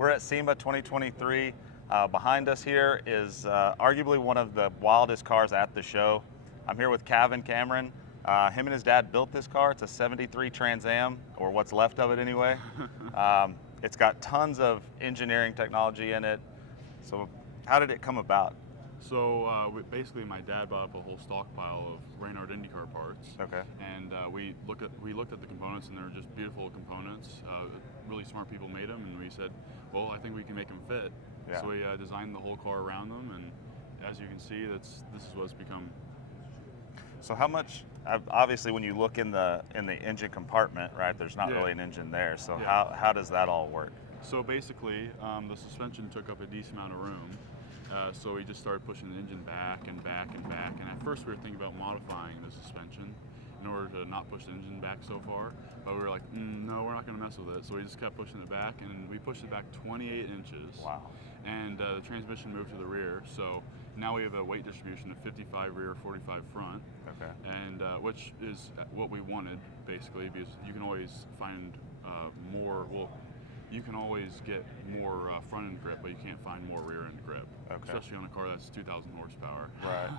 We're at SEMA 2023. Behind us here is arguably one of the wildest cars at the show. I'm here with Cavan Cameron. Him and his dad built this car. It's a 73 Trans Am, or what's left of it anyway. It's got tons of engineering technology in it. So how did it come about? So basically, my dad bought up a whole stockpile of Reynard IndyCar parts. Okay. And we looked at the components, and they were just beautiful components. Really smart people made them, and we said, well, I think we can make them fit. Yeah. So we designed the whole car around them, and as you can see, this is what it's become. So how much? Obviously, when you look in the engine compartment, right? There's not really an engine there. So how does that all work? So basically, the suspension took up a decent amount of room. So we just started pushing the engine back and back and back. And at first we were thinking about modifying the suspension in order to not push the engine back so far. But we were like, no, we're not going to mess with it. So we just kept pushing it back, and we pushed it back 28 inches. Wow. And the transmission moved to the rear. So now we have a weight distribution of 55 rear, 45 front. Okay. And which is what we wanted, basically, because you can always find more. Well, you can always get more front-end grip, but you can't find more rear-end grip, especially on a car that's 2,000 horsepower.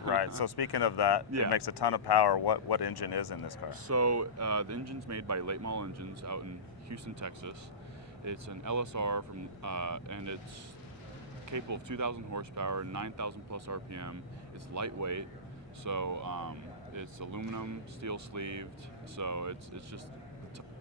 Right. So speaking of that, it makes a ton of power. What engine is in this car? So the engine's made by Late Model Engines out in Houston, Texas. It's an LSR from, and it's capable of 2,000 horsepower, 9,000 plus RPM. It's lightweight, so it's aluminum, steel sleeved. So it's just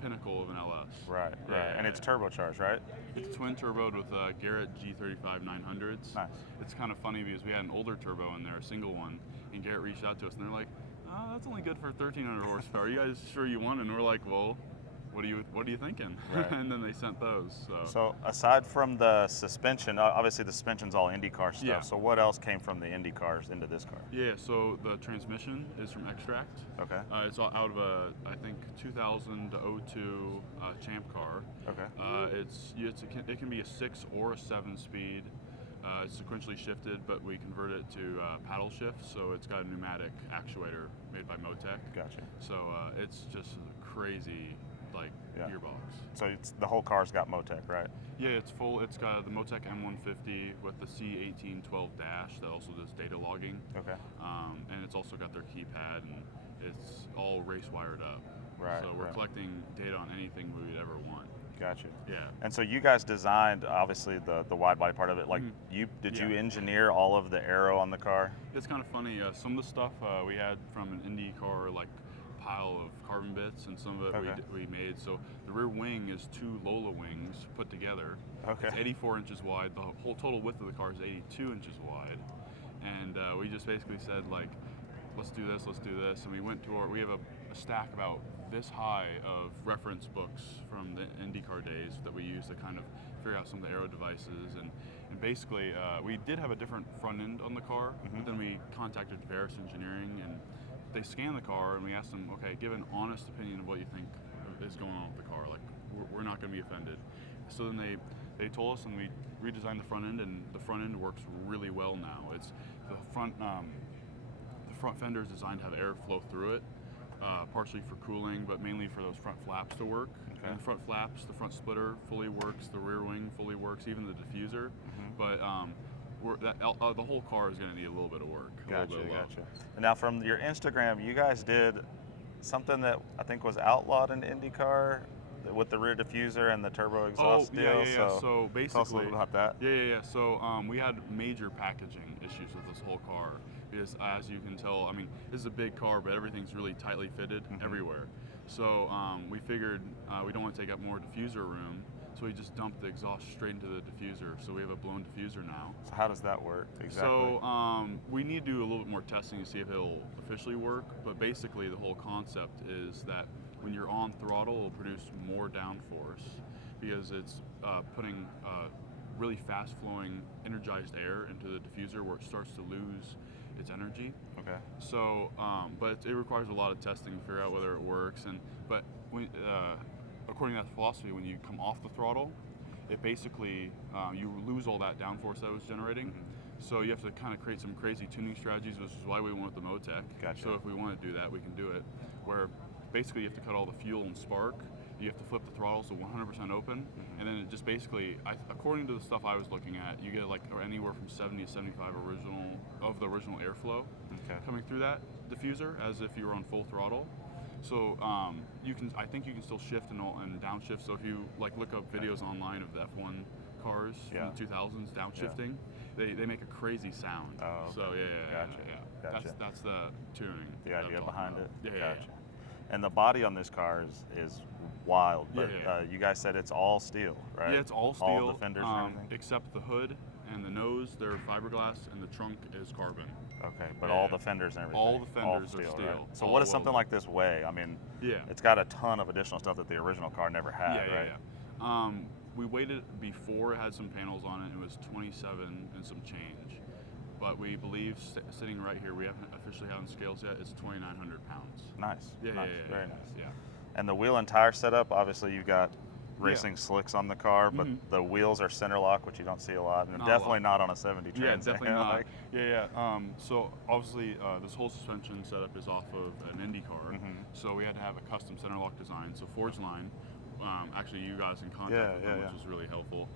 pinnacle of an LS. Right. And it's turbocharged, right? It's twin turboed with Garrett G35 900s. Nice. It's kind of funny because we had an older turbo in there, a single one, and Garrett reached out to us and they're like, oh, that's only good for 1,300 horsepower. You guys sure you want it? And we're like, well, what are you thinking? Right. And then they sent those. So aside from the suspension, obviously the suspension's all IndyCar stuff. Yeah. So what else came from the Indy cars into this car? Yeah, so the transmission is from Extract. Okay. It's all out of a, I think, 2002 Champ Car. Okay. It can be a 6 or a 7 speed. It's sequentially shifted, but we convert it to paddle shift, so it's got a pneumatic actuator made by Motec. Gotcha. So it's just a crazy gearbox. So the whole car's got Motec, right? Yeah, it's full. It's got the Motec M150 with the C1812 dash that also does data logging. Okay. And it's also got their keypad, and it's all race wired up. Right. So we're collecting data on anything we would ever want. Gotcha. Yeah. And so you guys designed, obviously, the wide body part of it. Like, did you engineer all of the aero on the car? It's kind of funny. Some of the stuff we had from an IndyCar pile of carbon bits, and some of it we made. So the rear wing is 2 Lola wings put together. Okay. It's 84 inches wide. The whole total width of the car is 82 inches wide. And we just basically said, let's do this. And we went to we have a stack about this high of reference books from the IndyCar days that we use to kind of figure out some of the aero devices. And basically, we did have a different front end on the car, but then we contacted Veris Engineering, and they scanned the car, and we asked them, okay, give an honest opinion of what you think is going on with the car. We're not going to be offended. So then they told us, and we redesigned the front end, and the front end works really well now. It's the front fender is designed to have air flow through it, partially for cooling, but mainly for those front flaps to work. Okay. And the front flaps, the front splitter fully works, the rear wing fully works, even the diffuser. But the whole car is going to need a little bit of work. Gotcha. And now from your Instagram, you guys did something that I think was outlawed in IndyCar with the rear diffuser and the turbo exhaust deal. So basically, tell us a little about that. Yeah. So we had major packaging issues with this whole car because, as you can tell, I mean, this is a big car, but everything's really tightly fitted everywhere. So we figured we don't want to take up more diffuser room. So we just dumped the exhaust straight into the diffuser. So we have a blown diffuser now. So how does that work exactly? So we need to do a little bit more testing to see if it'll officially work. But basically the whole concept is that when you're on throttle, it'll produce more downforce because it's putting really fast flowing energized air into the diffuser where it starts to lose its energy. Okay. So, but it requires a lot of testing to figure out whether it works. But according to that philosophy, when you come off the throttle, it basically, you lose all that downforce that it was generating. So you have to kind of create some crazy tuning strategies, which is why we went with the Motec. Gotcha. So if we want to do that, we can do it. Where basically you have to cut all the fuel and spark, you have to flip the throttle so 100% open, and then it just basically, according to the stuff I was looking at, you get like anywhere from 70 to 75 of the original airflow coming through that diffuser as if you were on full throttle. So I think you can still shift and downshift. So if you like look up videos online of the F1 cars from the 2000s downshifting, they make a crazy sound. Oh, okay. So Gotcha. That's the tuning. The idea behind it. Yeah. And the body on this car is wild, but you guys said it's all steel, right? Yeah, it's all steel. All the fenders and everything? Except the hood and the nose, they're fiberglass, and the trunk is carbon. Okay, but all the fenders and everything? All the fenders are steel. Right? So what does something like this weigh? I mean, it's got a ton of additional stuff that the original car never had, right? We weighed it before it had some panels on it. It was 27 and some change. But we believe, sitting right here, we haven't officially had on scales yet, it's 2,900 pounds. Nice. Very nice. Yeah. And the wheel and tire setup, obviously you got racing slicks on the car, but the wheels are center lock, which you don't see a lot, and definitely not on a 70 Trans Am. Yeah, definitely not. So obviously this whole suspension setup is off of an IndyCar, so we had to have a custom center lock design. So Forge Line, actually you guys in contact with them, which was really helpful.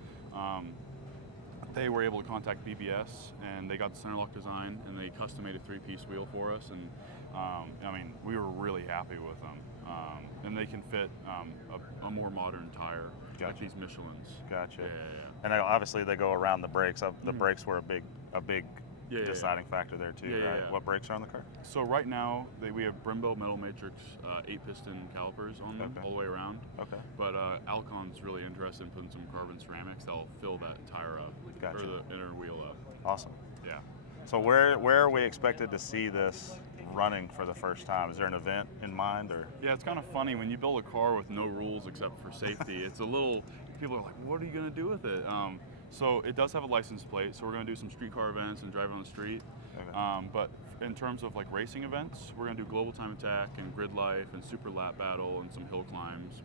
They were able to contact BBS, and they got the center lock design, and they custom made a 3-piece wheel for us, and I mean, we were really happy with them. And they can fit a more modern tire, like these Michelins. Gotcha. And obviously they go around the brakes. The brakes were a big deciding factor there too, right? What brakes are on the car? So right now we have Brembo Metal Matrix 8-piston calipers on them all the way around. Okay. But Alcon's really interested in putting some carbon ceramics that'll fill that tire up, or the inner wheel up. Awesome. Yeah. So where are we expected to see this running for the first time? Is there an event in mind, or? Yeah, it's kind of funny when you build a car with no rules except for safety. It's a little, people are like, what are you going to do with it? So it does have a license plate, so we're going to do some street car events and drive on the street. But in terms of like racing events, we're going to do global time attack and grid life and super lap battle and some hill climbs.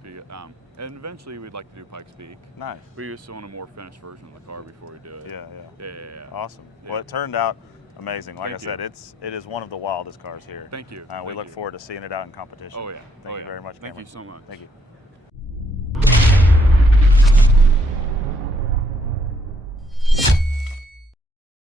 And eventually we'd like to do Pikes Peak. Nice. We just want a more finished version of the car before we do it. Yeah. Awesome. Well, it turned out amazing. Like I said, it is one of the wildest cars here. Thank you. We look forward to seeing it out in competition. Oh yeah. Thank you very much, Cameron. Thank you so much. Thank you.